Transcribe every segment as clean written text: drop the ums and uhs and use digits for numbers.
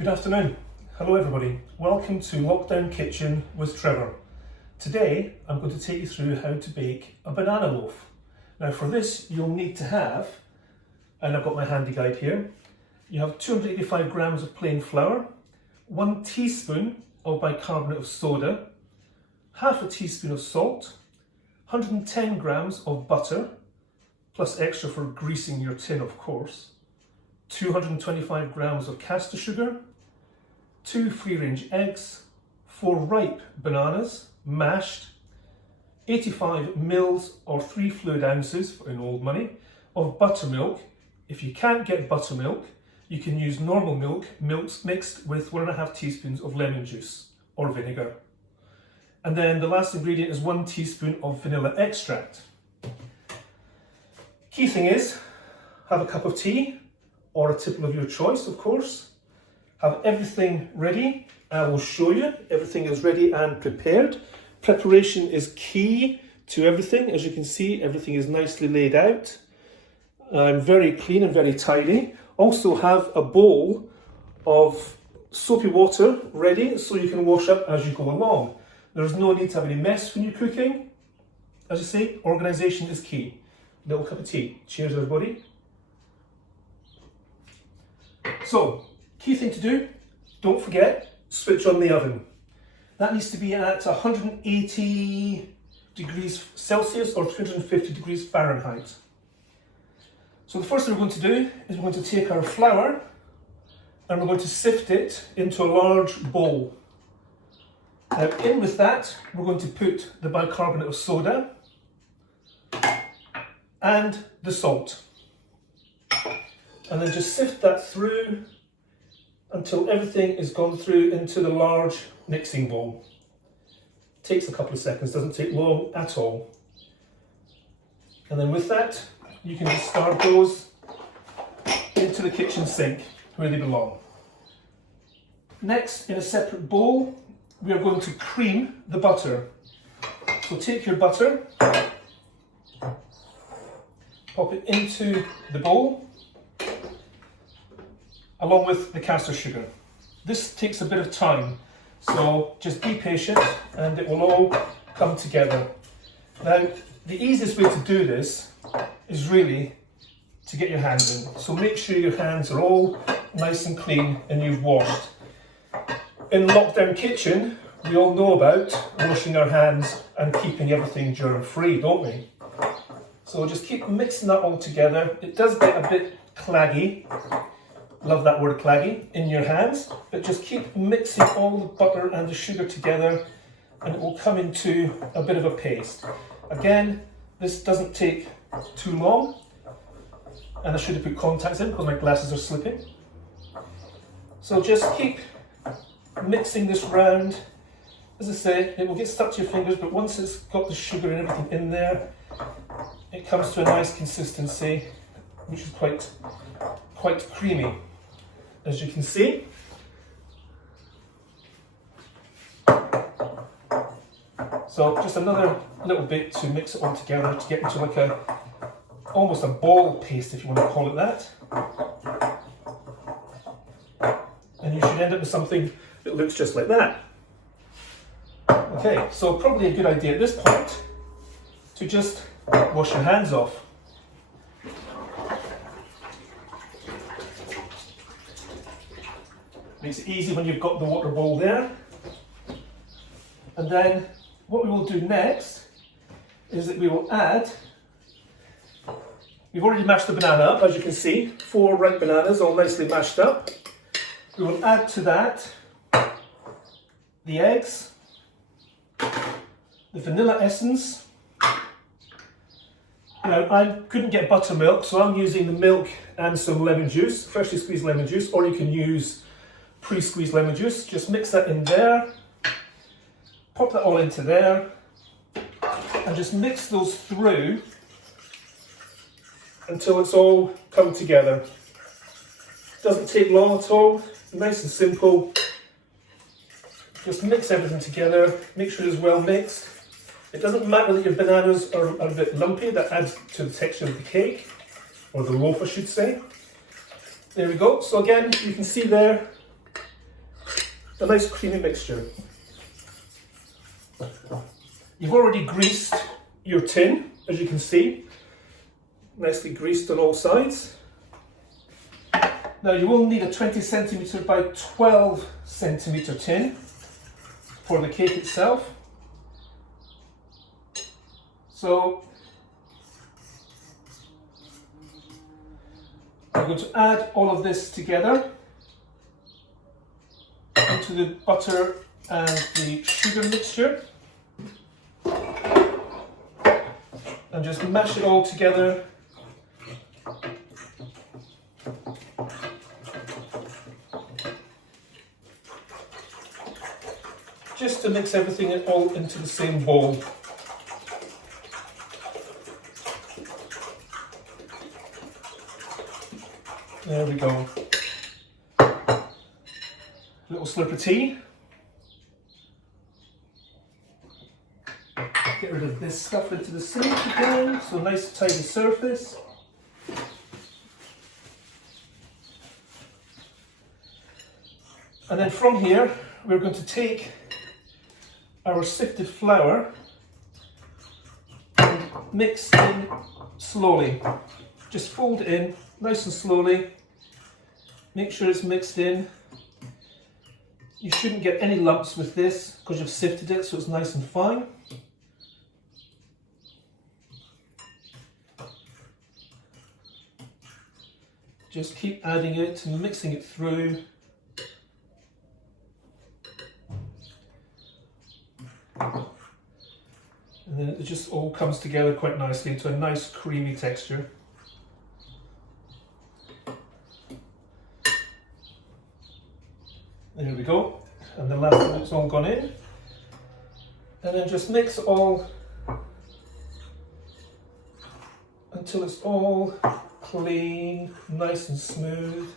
Good afternoon. Hello everybody. Welcome to Lockdown Kitchen with Trevor. Today I'm going to take you through how to bake a banana loaf. Now for this you'll need to have, and I've got my handy guide here, you have 285 grams of plain flour, 1 teaspoon of bicarbonate of soda, half a teaspoon of salt, 110 grams of butter, plus extra for greasing your tin of course, 225 grams of caster sugar, 2 free-range eggs, 4 ripe bananas, mashed, 85 mils or 3 fluid ounces in old money of buttermilk. If you can't get buttermilk, you can use normal milk mixed with 1.5 teaspoons of lemon juice or vinegar. And then the last ingredient is 1 teaspoon of vanilla extract. Key thing is, have a cup of tea or a tipple of your choice, of course. Have everything ready. I will show you. Everything is ready and prepared. Preparation is key to everything. As you can see, everything is nicely laid out. I'm very clean and very tidy. Also have a bowl of soapy water ready so you can wash up as you go along. There's no need to have any mess when you're cooking. As I say, organisation is key. Little cup of tea. Cheers everybody. So, key thing to do, don't forget, switch on the oven. That needs to be at 180 degrees Celsius or 350 degrees Fahrenheit. So the first thing we're going to do is we're going to take our flour and we're going to sift it into a large bowl. Now in with that, we're going to put the bicarbonate of soda and the salt. And then just sift that through until everything is gone through into the large mixing bowl. Takes a couple of seconds, doesn't take long at all. And then with that, you can discard those into the kitchen sink where they belong. Next, in a separate bowl, we are going to cream the butter. So take your butter, pop it into the bowl, along with the caster sugar. This takes a bit of time, so just be patient and it will all come together. Now, the easiest way to do this is really to get your hands in. So make sure your hands are all nice and clean and you've washed. In Lockdown Kitchen, we all know about washing our hands and keeping everything germ-free, don't we? So just keep mixing that all together. It does get a bit claggy. Love that word claggy, in your hands, but just keep mixing all the butter and the sugar together and it will come into a bit of a paste. Again, this doesn't take too long, and I should have put contacts in because my glasses are slipping. So just keep mixing this round. As I say, it will get stuck to your fingers, but once it's got the sugar and everything in there, it comes to a nice consistency, which is quite creamy. As you can see. So just another little bit to mix it all together to get into like almost a ball paste, if you want to call it that. And you should end up with something that looks just like that. Okay, so probably a good idea at this point to just wash your hands off. Makes it easy when you've got the water bowl there. And then what we will do next is that we will add, we've already mashed the banana up, as you can see, 4 ripe bananas all nicely mashed up. We will add to that the eggs, the vanilla essence. Now I couldn't get buttermilk, so I'm using the milk and some lemon juice, freshly squeezed lemon juice, or you can use pre-squeezed lemon juice. Just mix that in there, pop that all into there, and just mix those through until it's all come together. Doesn't take long at all, nice and simple. Just mix everything together, make sure it's well mixed. It doesn't matter that your bananas are a bit lumpy, that adds to the texture of the cake, or the loaf I should say. There we go. So again, you can see there, a nice creamy mixture. You've already greased your tin, as you can see, nicely greased on all sides. Now you will need a 20 centimetre by 12 centimetre tin for the cake itself. So I'm going to add all of this together into the butter and the sugar mixture and just mash it all together. Just to mix everything all into the same bowl. There we go. A little slurp of tea. Get rid of this stuff into the sink again, so nice tidy surface. And then from here, we're going to take our sifted flour and mix in slowly. Just fold it in nice and slowly. Make sure it's mixed in. You shouldn't get any lumps with this because you've sifted it, so it's nice and fine. Just keep adding it and mixing it through. And then it just all comes together quite nicely into a nice creamy texture. There we go. And the last of it's all gone in. And then just mix it all until it's all clean, nice and smooth.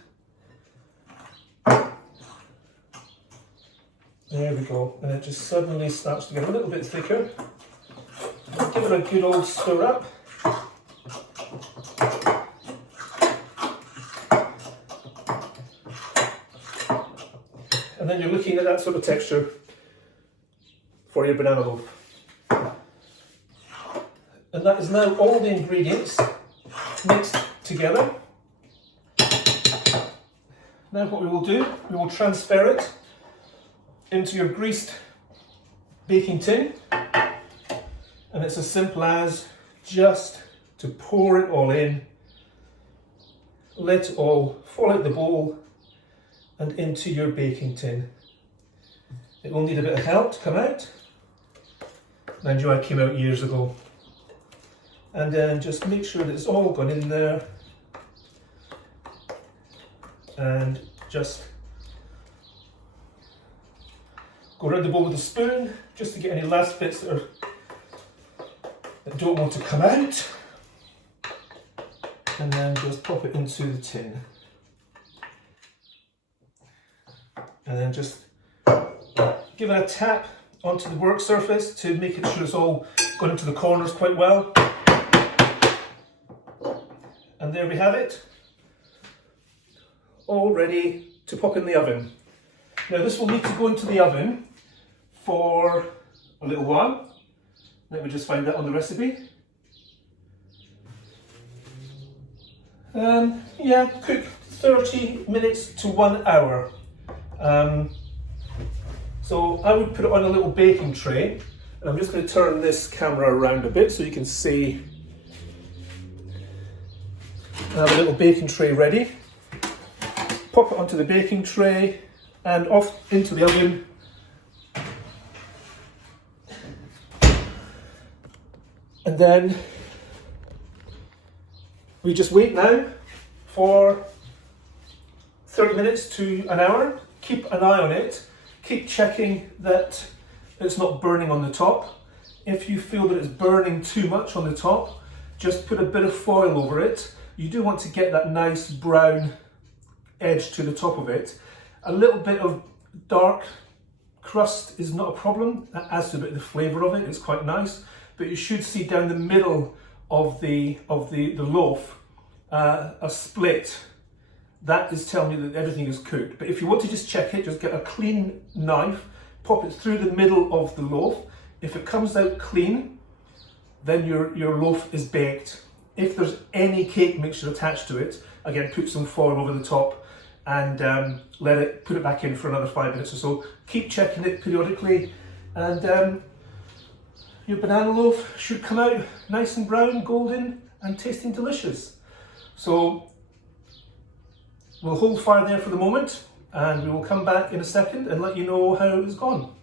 There we go. And it just suddenly starts to get a little bit thicker. Give it a good old stir up. And then you're looking at that sort of texture for your banana loaf. And that is now all the ingredients mixed together. Now what we will do, we will transfer it into your greased baking tin. And it's as simple as just to pour it all in, let it all fall out the bowl and into your baking tin. It will need a bit of help to come out. Mind you, I came out years ago. And then just make sure that it's all gone in there. And just go around the bowl with a spoon just to get any last bits that don't want to come out. And then just pop it into the tin. And then just give it a tap onto the work surface to make it sure it's all gone into the corners quite well. And there we have it, all ready to pop in the oven. Now this will need to go into the oven for a little while. Let me just find that on the recipe. Yeah, cook 30 minutes to 1 hour. So I would put it on a little baking tray, and I'm just going to turn this camera around a bit so you can see. I have a little baking tray ready. Pop it onto the baking tray and off into the oven. And then we just wait now for 30 minutes to an hour. Keep an eye on it. Keep checking that it's not burning on the top. If you feel that it's burning too much on the top, just put a bit of foil over it. You do want to get that nice brown edge to the top of it. A little bit of dark crust is not a problem. That adds to a bit of the flavour of it. It's quite nice. But you should see down the middle of the loaf a split that is telling you that everything is cooked. But if you want to just check it, just get a clean knife, pop it through the middle of the loaf. If it comes out clean, then your loaf is baked. If there's any cake mixture attached to it, again, put some foil over the top and put it back in for another 5 minutes or so. Keep checking it periodically, and your banana loaf should come out nice and brown, golden, and tasting delicious. So we'll hold fire there for the moment, and we will come back in a second and let you know how it's gone.